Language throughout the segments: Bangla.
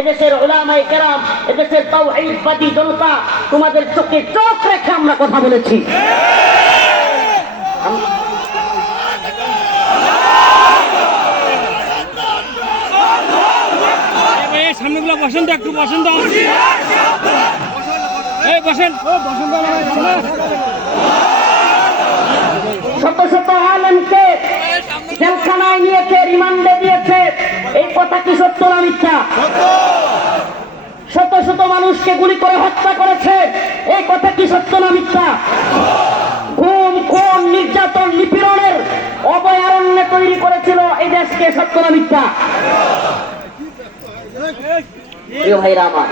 এদেশের উলামায়ে কেরাম, এদেশের তাওহীদবাদী জনতা, তোমাদের চোখে চোখ রেখে আমরা কথা বলেছি। সামনেগুলো বসেন তো, একটু বসেন তো, এই বসেন। শত শত আলেমকে জেলখানায় নিয়েছে, রিমান্ডে দিয়েছে, এই কথা কি সত্য না মিথ্যা? শত শত মানুষকে গুলি করে হত্যা করেছে, এই কথা কি সত্য না মিথ্যা? গুম, খুন, নির্যাতন, নিপীড়নের অভয়ারণ্য তৈরি করেছিল এই দেশকে, সত্য না মিথ্যা? প্রিয় ভাইরা আমার,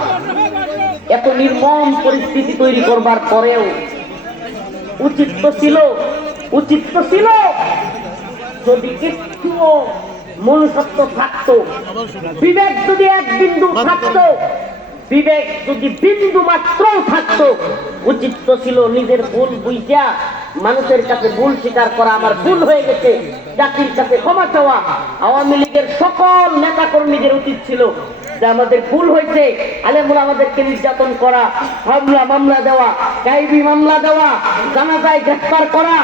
এত নির্মম পরিস্থিতি তৈরি করবার পরেও উচিত তো ছিল যদি একটুও মনুষ্যত্ব থাকতো, বিবেক যদি এক বিন্দু থাকতো, বিবেক যদি বিন্দু মাত্র থাকতো, উচিত তো ছিল নিজের ভুল বুঝা মানুষের কাছে ভুল স্বীকার করা, আমার ভুল হয়ে গেছে, জাতির কাছে ক্ষমা চাওয়া। আওয়ামী লীগের সকল নেতা কর্মীদের উচিত ছিল যে আমাদের ভুল হয়েছে, আলেমুল আমাদেরকে নির্যাতন করা, হামলা মামলা দেওয়া, গায়েবী মামলা দেওয়া, জানাজায় গ্রেফতার করা,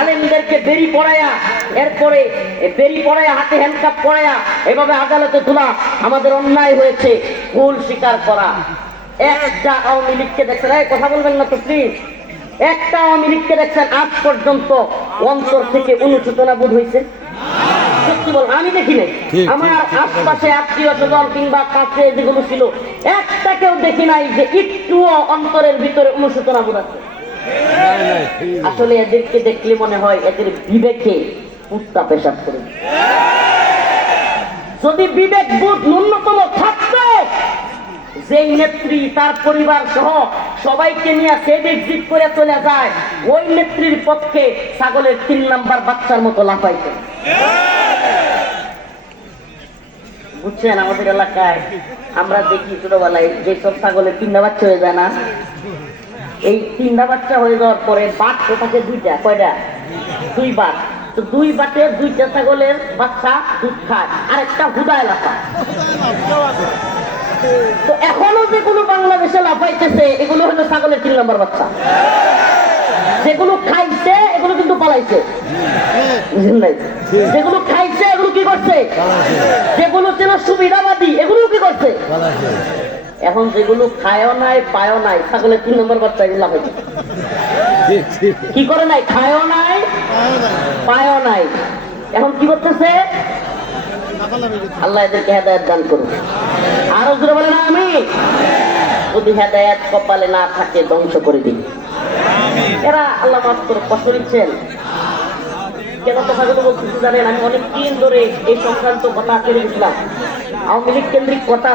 আলেমদেরকে বেরি পড়ায়া, এরপরে বেরি পড়ায়া, হাতে হ্যান্ডকাপ পড়ায়া এভাবে আদালতে তোলা, আমাদের অন্যায় হয়েছে, ভুল স্বীকার করা। একটা আওয়ামী লীগকে দেখছেন, কথা বলবেন না তো প্লিজ, একটা আওয়ামী লীগকে দেখছেন আজ পর্যন্ত অন্তর থেকে অনুশোচনা বোধ হয়েছে? সত্যি বল, আমি দেখি নাই। আমার আশপাশে আত্মীয় স্বজন কিংবা কাছে যেগুলো ছিল, একটাকেও দেখি নাই যে একটুও অন্তরের ভিতরে অনুশোচনা বোধ আছে। আসলে এদেরকে দেখলে মনে হয় এদের বিবেকে কুত্তা পেশাব করে। যদি বিবেক বোধ ন্যূনতম থাকতো, যেই নেত্রী তার পরিবার সহ সবাইকে নিয়ে সেভ এক্সিট করে চলে যায়, ওই নেত্রীর পক্ষে ছাগলের 3 নাম্বার বাচ্চার মতো লাফাইতে। বুঝছেন, আমাদের এলাকায় আমরা দেখি ছোটবেলায় যেসব ছাগলের 3টা বাচ্চা হয়ে যায় না, এই 3টা বাচ্চা হয়ে যাওয়ার পরে বাট থাকে 2টা, কয়টা? 2 বাট। তো 2 বাটে 2টা ছাগলের বাচ্চা দুধ খায়, আর একটা হুদায় লাফায়। তো এখনো যেগুলো বাংলাদেশে লাফাইতেছে এগুলো হলো ছাগলের 3 নম্বর বাচ্চা। যেগুলো খাইছে এগুলো কিন্তু পালাইছে, যেগুলো খাইছে এগুলো কি করছে, যেগুলো ছিল সুবিধাবাদী এগুলো কি করছে। এখন যেগুলো খায়ও নাই পায়ও নাই, ছাগলের 3 নম্বর বাচ্চা এগুলো লাফাইছে। কি করে নাই? খায়ও নাই পায়ও নাই, এখন কি করতেছে? আল্লাহ এদেরকে হেদায়েত দান করুন। আরো জোরে বলেন আমিন। যদি হেদায়েত কপালে না থাকে ধ্বংস করে দিন। এরা আল্লাহ মাফ করে কষ্ট দিচ্ছেন কেন? কথাগুলো বলতেছি জানেন, আমি অনেক দিন ধরে এই সংক্রান্ত কথা ছেড়ে দিয়েছিলাম, আওয়ামী লীগ কেন্দ্রিক কথা।